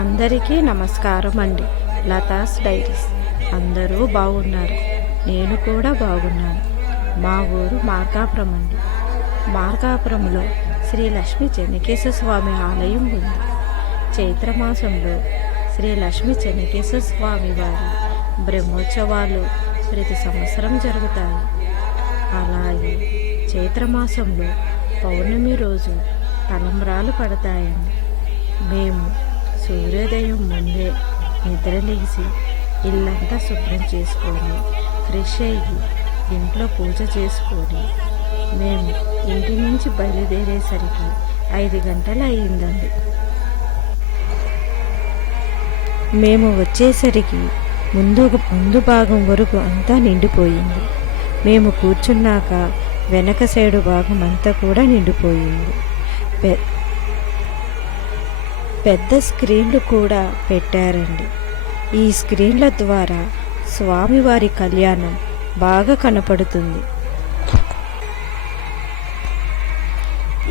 అందరికీ నమస్కారం అండి. లతాస్ డైరీస్. అందరూ బాగున్నారు, నేను కూడా బాగున్నాను. మా ఊరు మార్కాపురం అండి. మార్కాపురంలో శ్రీ లక్ష్మీ చెన్నకేశ్వర స్వామి ఆలయం ఉంది. చైత్రమాసంలో శ్రీ లక్ష్మీ చెన్నకేశ్వర స్వామి వారి బ్రహ్మోత్సవాలు ప్రతి సంవత్సరం జరుగుతాయి. అలాగే చైత్రమాసంలో పౌర్ణమి రోజు తలంబ్రాలు పడతాయండి. మేము సూర్యోదయం ముందే నిద్రలేసి ఇల్లంతా శుభ్రం చేసుకొని ఫ్రెష్ అయ్యి ఇంట్లో పూజ చేసుకొని మేము ఇంటి నుంచి బయలుదేరేసరికి 5 గంటలు అయ్యిందండి. మేము వచ్చేసరికి ముందు భాగం వరకు అంతా నిండిపోయింది. మేము కూర్చున్నాక వెనక సైడు భాగం అంతా కూడా నిండిపోయింది. పెద్ద స్క్రీన్లు కూడా పెట్టారండి. ఈ స్క్రీన్ల ద్వారా స్వామివారి కళ్యాణం బాగా కనపడుతుంది.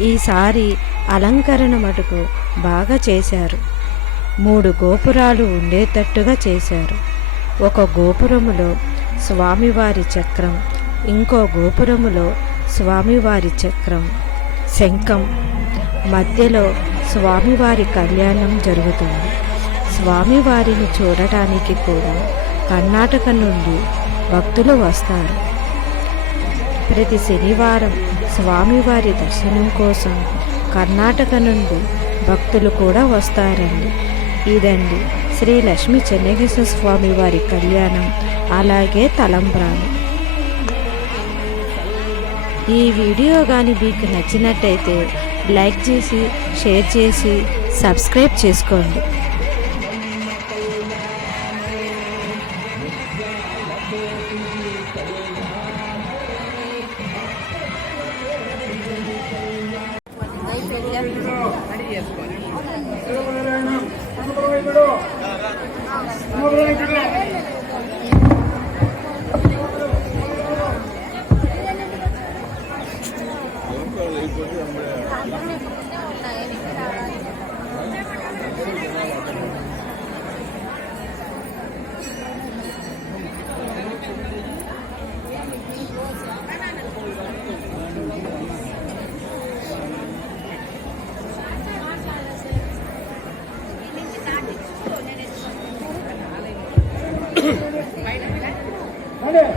ఈసారి అలంకరణ మటుకు బాగా చేశారు. 3 గోపురాలు ఉండేటట్టుగా చేశారు. ఒక గోపురములో స్వామివారి చక్రం, ఇంకో గోపురములో స్వామివారి చక్రం, శంఖం, మధ్యలో స్వామివారి కళ్యాణం జరుగుతుంది. స్వామివారిని చూడటానికి కూడా కర్ణాటక నుండి భక్తులు వస్తారు. ప్రతి శనివారం స్వామివారి దర్శనం కోసం కర్ణాటక నుండి భక్తులు కూడా వస్తారండి. ఇదండి శ్రీ లక్ష్మీ చెన్నకేశ్వర స్వామి వారి కళ్యాణం, అలాగే తలంబ్రాలు. ఈ వీడియో కానీ మీకు నచ్చినట్టయితే లైక్ చేసి, షేర్ చేసి, సబ్స్క్రైబ్ చేసుకోండి.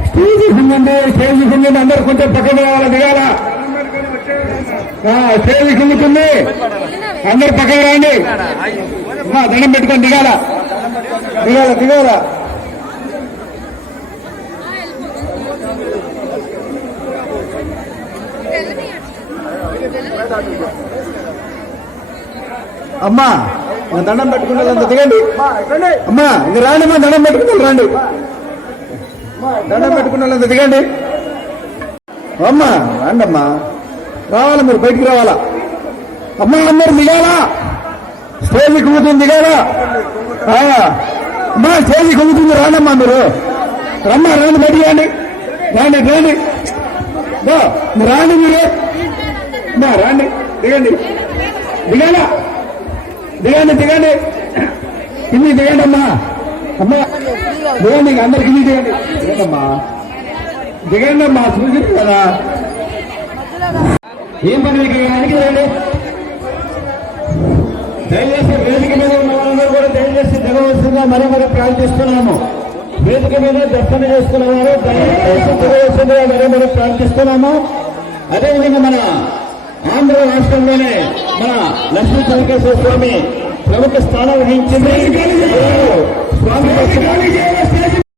స్టేజ్ కుందండి, అందరు కొంచెం పక్కన రావాలా, దిగాల. స్టేజ్ కుంగుతుంది, అందరు పక్కన రండి. దండం పెట్టుకొని దిగాల దిగాల దిగాల. అమ్మా దండం పెట్టుకున్నదంతా దిగండి. అమ్మా ఇంక రాండి, అమ్మా దండం పెట్టుకున్నారు రండి. దండం పెట్టుకున్న వాళ్ళంతా దిగండి. అమ్మా రండమ్మా, రావాలా, మీరు బయటికి రావాలా. అమ్మా అందరు దిగాలా, స్టేజ్ కుంగుతుంది, దిగాలా. అమ్మా స్టేజ్ కుంగుతుంది, రాండమ్మా మీరు. రమ్మా రండి, బయటికి రండి, రండి రండి, రాండి మీరు. అమ్మా రండి, దిగండి దిగాలా, దిగండి దిగండి, కింది దిగండి అమ్మా. అమ్మా దిగండి, అందరికి దిగండి, దిగండమ్మా దిగండి అమ్మా, చూసింది కదా. ఏం పని వెనక్కి రండి. దయచేసి వేదిక మీద ఉన్న వాళ్ళందరూ కూడా దయచేసి దిగవలసిందిగా మరీ ప్రార్థిస్తున్నాము. వేదిక మీద దర్శనం చేసుకున్న వారు దయచేసి దిగవలసిందిగా మరీ ప్రార్థిస్తున్నాము. అదేవిధంగా మన ఆంధ్ర రాష్ట్రంలోనే మన లక్ష్మీ చెన్నకేశ్వర స్వామి ప్రముఖ స్థానం వహించింది. స్వామి